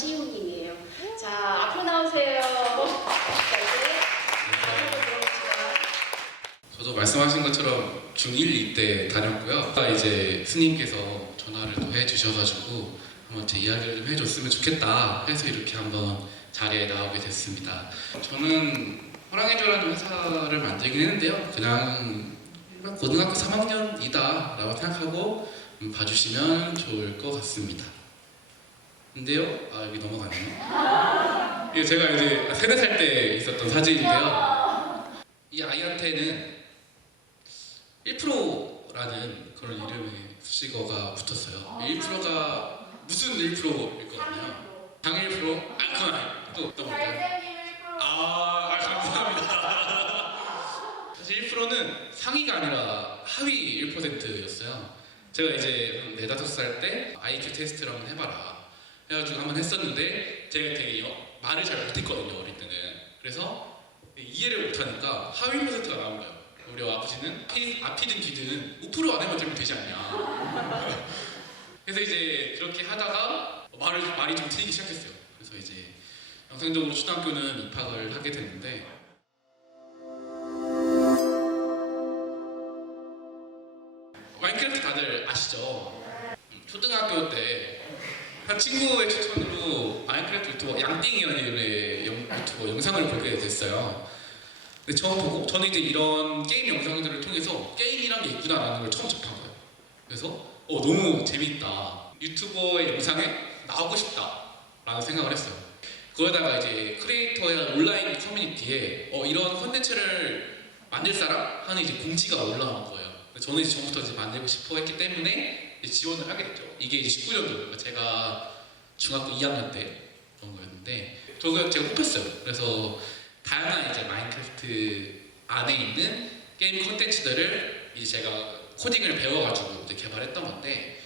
CEO님이에요. 자, 앞으로 나오세요. 자, 이제 다음으로 들어봅시다. 저도 말씀하신 것처럼 중1, 2때 다녔고요. 이제 스님께서 전화를 또 해주셔가지고 한번 제 이야기를 좀 해줬으면 좋겠다 해서 이렇게 한번 자리에 나오게 됐습니다. 저는 호랑이조라는 회사를 만들긴 했는데요. 그냥 일반 고등학교 3학년이다 라고 생각하고 봐주시면 좋을 것 같습니다. 근데요, 여기 넘어가네요. 이게 제가 이제 3, 4살 때 있었던 사진인데요. 이 아이한테는 1%라는 그런 이름의 수식어가 붙었어요. 1%가 무슨 1%일거든요. 당 1%? 그건 아니고 또 어떤 건가요? 감사합니다. 사실 1%는 상위가 아니라 하위 1%였어요. 제가 이제 한 4, 5살 때 IQ 테스트를 한번 해봐라 해가지고 한번 했었는데 제가 되게 말을 잘 못했거든요, 어릴 때는. 그래서 이해를 못하니까 하위 1%가 나온 거예요. 우리 아버지는 앞이든 뒤든 5% 안에만 들면 되지 않냐. 그래서 이제 그렇게 하다가 말이 좀 트이기 시작했어요. 그래서 이제 영상적으로 초등학교는 입학을 하게 됐는데 마인크래프트 다들 아시죠? 초등학교 때 한 친구의 추천으로 마인크래프트 유튜버 양띵이라는 유튜버 영상을 보게 됐어요. 근데 처음 보고 저는 이제 이런 게임 영상들을 통해서 게임이란 게 있구나라는 걸 처음 접한 거예요. 그래서 너무 재밌다. 유튜버의 영상에 나오고 싶다라는 생각을 했어요. 그러다가 이제 크리에이터의 온라인 커뮤니티에 이런 콘텐츠를 만들 사람 하는 이제 공지가 올라온 거예요. 저는 이제 전부터 이제 만들고 싶어 했기 때문에 이제 지원을 하게 됐죠. 이게 이제 19년도 제가 중학교 2학년 때 그런 거였는데 제가 뽑혔어요. 그래서 다양한 이제 마인크래프트 안에 있는 게임 콘텐츠들을 이제 제가 코딩을 배워가지고 이제 개발했던 건데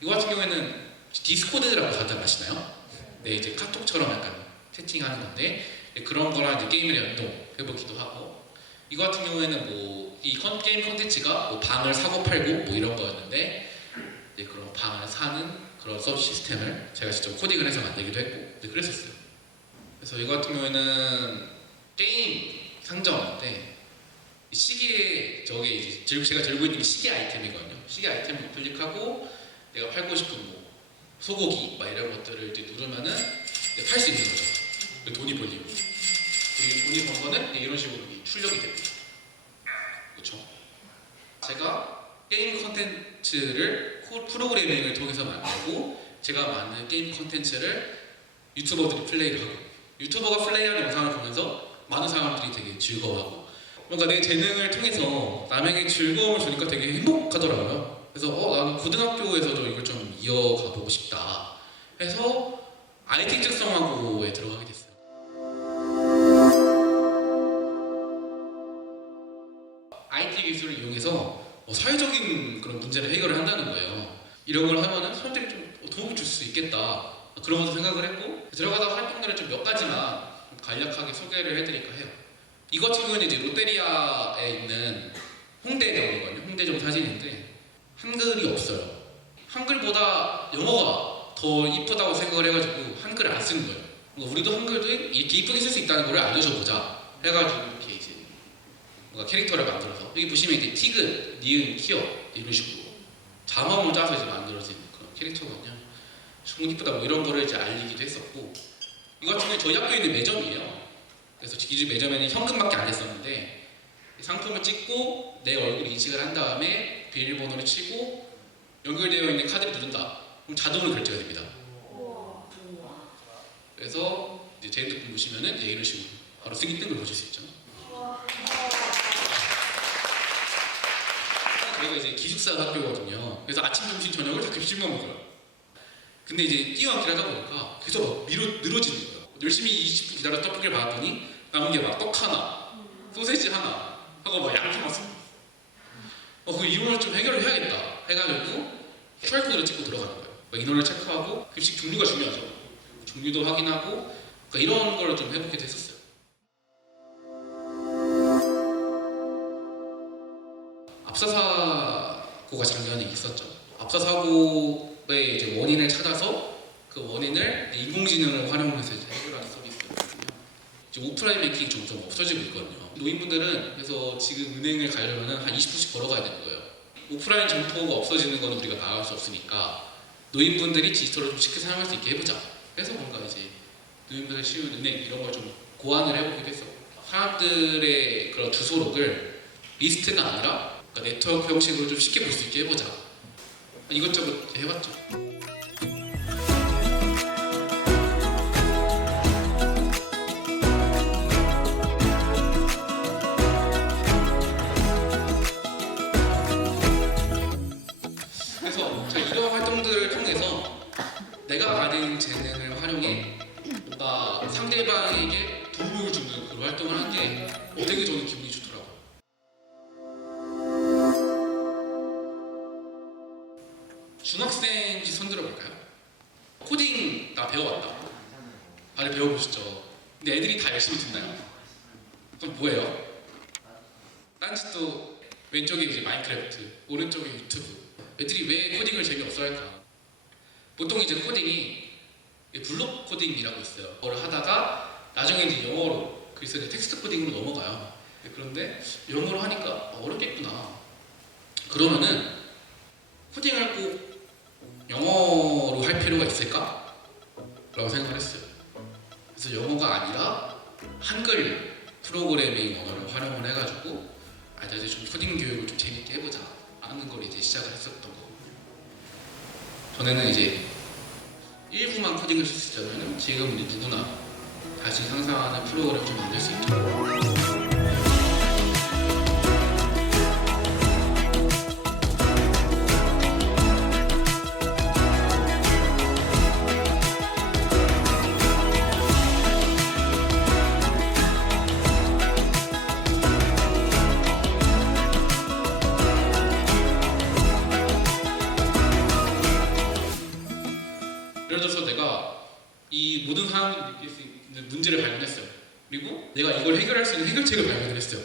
이거 같은 경우에는 디스코드라고 다들 아시나요? 네, 이제 카톡처럼 약간 채팅하는 건데 그런 거랑 이제 게임을 연동해보기도 하고 이거 같은 경우에는 뭐 이 게임 콘텐츠가 뭐 방을 사고 팔고 뭐 이런 거였는데 이제 그런 방을 사는 그런 서비스 시스템을 제가 직접 코딩을 해서 만들기도 했고 그랬었어요. 그래서 이거 같은 경우에는 게임 상점인데 시계 저게 이제 제가 들고 있는 게 시계 아이템이거든요. 시계 아이템을 클릭하고 내가 팔고 싶은 뭐 소고기 막 이런 것들을 이제 누르면은 팔 수 있는 거죠. 돈이 벌리고 돈이 번 거는 이런 식으로 출력이 됩니다. 그렇죠? 제가 게임 콘텐츠를 프로그래밍을 통해서 만들고 제가 만든 게임 콘텐츠를 유튜버들이 플레이를 하고 유튜버가 플레이하는 영상을 보면서 많은 사람들이 되게 즐거워하고 뭔가 내 재능을 통해서 남에게 즐거움을 주니까 되게 행복하더라고요. 그래서 나는 고등학교에서도 이걸 좀 이어가 보고 싶다 해서 IT 특성화고에 들어가게 됐어요. IT 기술을 이용해서 사회적인 그런 문제를 해결을 한다는 거예요. 이런 걸 하면은 사람들이 좀 도움을 줄 수 있겠다 그런 것도 생각을 했고 들어가다 활동들을 좀 몇 가지만 간략하게 소개를 해드릴까 해요. 이 같은 경우는 이제 롯데리아에 있는 홍대점이거든요. 홍대점 사진인데 한글이 없어요. 한글보다 영어가 더 이쁘다고 생각을 해가지고 한글을 안 쓰는 거예요. 그러니까 우리도 한글도 이렇게 이쁘게 쓸 수 있다는 걸 알려줘보자 해가지고 이렇게 이제 뭔가 캐릭터를 만들어서 여기 보시면 이제 티귿, 니은, 키어 이런 식으로 자막을 짜서 이제 만들어진 그런 캐릭터거든요. 정말 이쁘다 뭐 이런 거를 이제 알리기도 했었고 이거 같은 경우는 저희 학교에 있는 매점이에요. 그래서 기존 매점에는 현금밖에 안 했었는데 상품을 찍고 내 얼굴 인식을 한 다음에 비밀번호를 치고 연결되어 있는 카드를 누른다. 그럼 자동으로 결제가 됩니다. 그래서 이제 제 핸드폰 보시면은 이런 식으로 바로 승인 뜬 걸 보실 수 있죠. 저희가 이제 기숙사 학교거든요. 그래서 아침, 점심, 저녁을 다 급식만 먹어요. 근데 이제 뛰어앉기를 하다 보니까 계속 늘어지는 거예요. 열심히 20분 기다려 떡볶이를 받았더니 남은 게 막 떡 하나, 소세지 하나 하고 막 양파 왔어요. 그 인원을 좀 해결을 해야겠다 해가지고 QR코드를 찍고 들어가는 거예요. 인원을 체크하고 급식 종류가 중요하죠. 종류도 확인하고 이런 걸 좀 해보게 됐었어요. 압사사고가 작년에 있었죠. 압사사고의 이제 원인을 찾아서 그 원인을 인공지능을 활용해서 이제 해결하는 서비스거든요. 이제 오프라인 뱅킹이 점점 없어지고 있거든요. 노인분들은 그래서 지금 은행을 가려면 한 20분씩 걸어가야 되는 거예요. 오프라인 점포가 없어지는 거는 우리가 막을 수 없으니까 노인분들이 디지털을 좀 쉽게 사용할 수 있게 해보자. 그래서 뭔가 이제 노인분들 쉬운 은행 이런 걸 좀 고안을 해보기도 했었고, 사람들의 그런 주소록을 리스트가 아니라 그러니까 네트워크 형식으로 좀 쉽게 볼 수 있게 해보자. 이것저것 해봤죠. 그래서 제가 이런 활동들을 통해서 내가 가진 재능을 활용해 뭔가 상대방에게 도움을 주는 그런 활동을 한 게 되게 저는 기분이 좋더라고요. 중학생인지 손들어 볼까요? 코딩 나 배워왔다. 다들 배워보셨죠? 근데 애들이 다 열심히 듣나요? 그럼 뭐예요? 딴짓도 왼쪽에 이제 마인크래프트, 오른쪽에 유튜브. 애들이 왜 코딩을 재미없어 할까? 보통 이제 코딩이 블록 코딩이라고 있어요. 그걸 하다가 나중에 이제 영어로 그래서 이제 텍스트 코딩으로 넘어가요. 그런데 영어로 하니까 어렵겠구나. 그러면은 코딩을 꼭 영어로 할 필요가 있을까? 라고 생각을 했어요. 그래서 영어가 아니라 한글 프로그래밍 언어를 활용을 해가지고 이제 좀 코딩 교육을 좀 재밌게 해보자 하는 걸 이제 시작을 했었던 거고, 전에는 이제 일부만 코딩을 썼으면 지금 이제 누구나 자신 상상하는 프로그램을 좀 만들 수 있죠. 예를 들어서 내가 이 모든 사람들이 느낄 수 있는 문제를 발견했어요. 그리고 내가 이걸 해결할 수 있는 해결책을 발견을 했어요.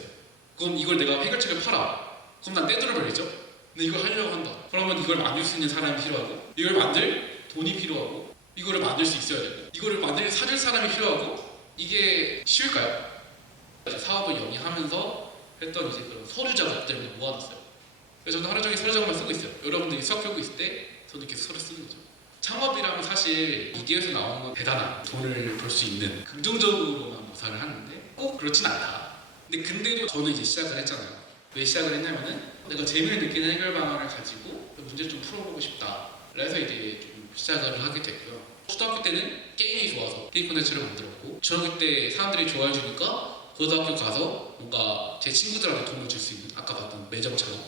그럼 이걸 내가 해결책을 팔아. 그럼 난 떼돈을 벌리죠. 근데 이걸 하려고 한다. 그러면 이걸 만들 수 있는 사람이 필요하고, 이걸 만들 돈이 필요하고, 이거를 만들 수 있어야 되고, 이거를 사줄 사람이 필요하고. 이게 쉬울까요? 사업을 영위하면서 했던 이제 그런 서류 작업들을 모아놨어요. 그래서 저는 하루 종일 서류 작업만 쓰고 있어요. 여러분들이 수학 배우고 있을 때 저도 계속 서류 쓰는 거죠. 창업이라면 사실 미디어에서 나오는 건 대단한 돈을 벌 수 있는 긍정적으로만 묘사를 하는데 꼭 그렇진 않다. 근데도 저는 이제 시작을 했잖아요. 왜 시작을 했냐면은 내가 재미를 느끼는 해결 방안을 가지고 문제를 좀 풀어보고 싶다. 그래서 이제 좀 시작을 하게 됐고요. 초등학교 때는 게임이 좋아서 게임 콘텐츠를 만들었고, 중학교 때 사람들이 좋아해 주니까 고등학교 가서 뭔가 제 친구들한테 도움을 줄 수 있는 아까 봤던 매점처럼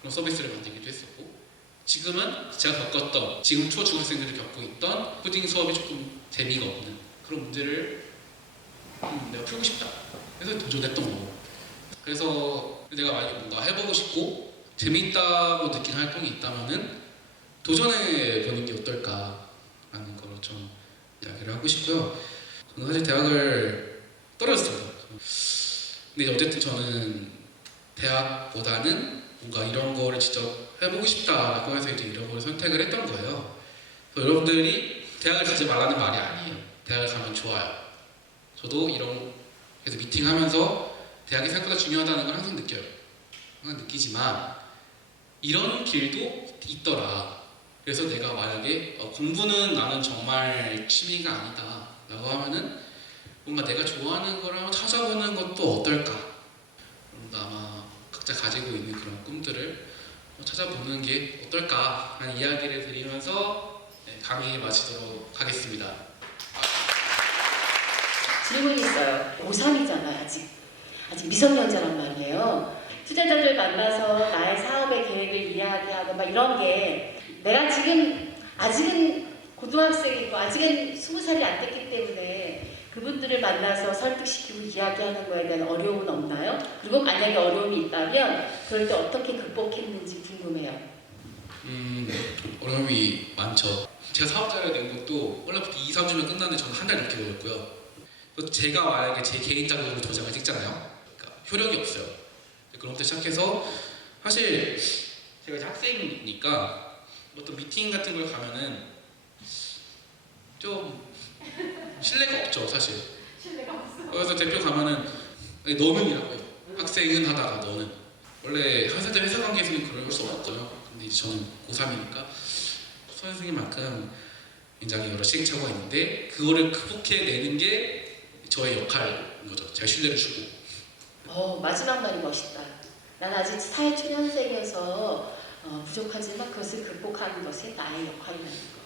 그런 서비스를 만들기도 했었고, 지금은 제가 겪었던, 지금 초중학생들이 겪고 있던 코딩 수업이 조금 재미가 없는 그런 문제를 내가 풀고 싶다. 그래서 도전했던 거고, 그래서 내가 만약에 뭔가 해보고 싶고 재미있다고 느낀 활동이 있다면은 도전해보는 게 어떨까라는 거로 좀 이야기를 하고 싶고요. 저는 사실 대학을 떨어졌습니다. 근데 어쨌든 저는 대학보다는 뭔가 이런 거를 직접 해보고 싶다라고 해서 이제 이런 걸 선택을 했던 거예요. 그래서 여러분들이 대학을 가지 말라는 말이 아니에요. 대학을 가면 좋아요. 저도 이런 그래서 미팅하면서 대학이 생각보다 중요하다는 걸 항상 느껴요. 항상 느끼지만 이런 길도 있더라. 그래서 내가 만약에 공부는 나는 정말 취미가 아니다 라고 하면은 뭔가 내가 좋아하는 거를 한번 찾아보는 것도 어떨까. 아마 각자 가지고 있는 그런 꿈들을 찾아보는 게 어떨까 하는 이야기를 드리면서 강의 마치도록 하겠습니다. 질문이 있어요. 고3이잖아. 아직 미성년자란 말이에요. 투자자들 만나서 나의 사업의 계획을 이야기하고 막 이런 게 내가 지금 아직은 고등학생이고 아직은 20살이 안 됐기 때문에 그분들을 만나서 설득시키고 이야기하는 거에 대한 어려움은 없나요? 그리고 만약에 어려움이 있다면 그럴 때 어떻게 극복했는지 궁금해요. 어려움이 많죠. 제가 사업자를 낸 것도 원래부터 2, 3주면 끝나는데 저는 한 달 넘게 걸렸고요. 제가 만약에 제 개인 자격으로 도장을 찍잖아요. 그러니까 효력이 없어요. 그런부터 시작해서 사실 제가 이제 학생이니까 어떤 미팅 같은 걸 가면은 좀 신뢰가 없죠 사실. 그래서 대표 가면은 너는이라고 해요. 학생은 하다가 너는. 원래 회사 관계에서는 그럴 수 없죠. 근데 이제 저는 고3이니까 선생님만큼 굉장히 여러 시행착오가 있는데 그거를 극복해내는 게 저의 역할인 거죠. 제가 신뢰를 주고. 마지막 말이 멋있다. 난 아직 사회 초년생이어서 부족하지만 그것을 극복하는 것이 나의 역할이라는 거.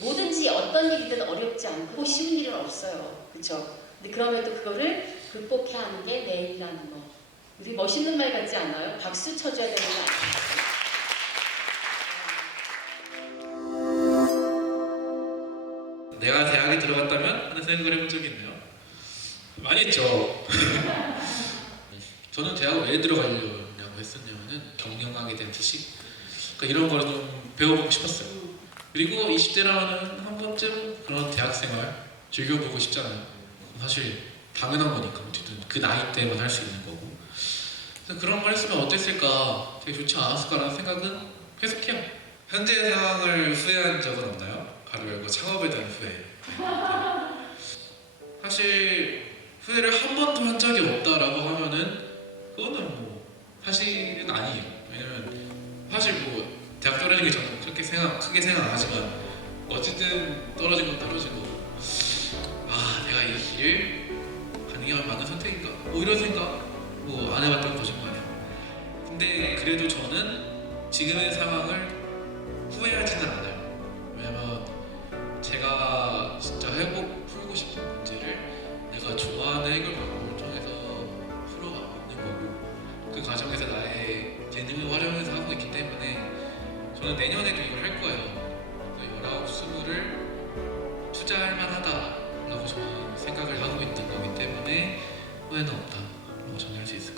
뭐든지 어떤 일이든 어렵지 않고 쉬운 일은 없어요. 그렇죠? 근데 그럼에도 그거를 극복해야 하는 게 내 일이라는 거. 우리 멋있는 말 같지 않아요? 박수 쳐줘야 되는 거 아니에요? 내가 대학에 들어갔다면 하는 생각을 해본 적이 있네요. 많이 했죠. 저는 대학을 왜 들어가려고 했었냐면은 경영학에 대한 지식, 그러니까 이런 걸 좀 배워보고 싶었어요. 그리고 20대라면 한 번쯤 그런 대학생활 즐겨보고 싶잖아요. 사실 당연한 거니까 어쨌든 그 나이 때만 할 수 있는 거고. 그래서 그런 걸 했으면 어땠을까, 되게 좋지 않았을까라는 생각은 계속해요. 현재 상황을 후회한 적은 없나요? 가로 열고 창업에 대한 후회. 사실 후회를 한 번도 한 적이 없다라고 하면은 그거는 뭐 사실은 아니에요. 왜냐면 사실 뭐 대학 떨어진 게 저는 그렇게 크게 생각 안 하지만 어쨌든 떨어진 건 떨어지고 내가 이 길을 가는 게 맞는 선택인가? 뭐 이런 생각 뭐 안 해봤던 거짓말이에요. 근데 그래도 저는 지금의 상황을 후회하지는 않아요. 왜냐면 제가 진짜 풀고 싶은 문제를 내가 좋아하는 해결 방법을 통해서 풀어가고 있는 거고, 그 과정에서 나의 재능을 활용해서 하고 있기 때문에 저는 내년에도 이걸 할 거예요. 19, 20을 투자할 만하다라고 저는 생각을 하고 있는 거기 때문에 후회는 없다라고 정리할 수 있을 것 같아요.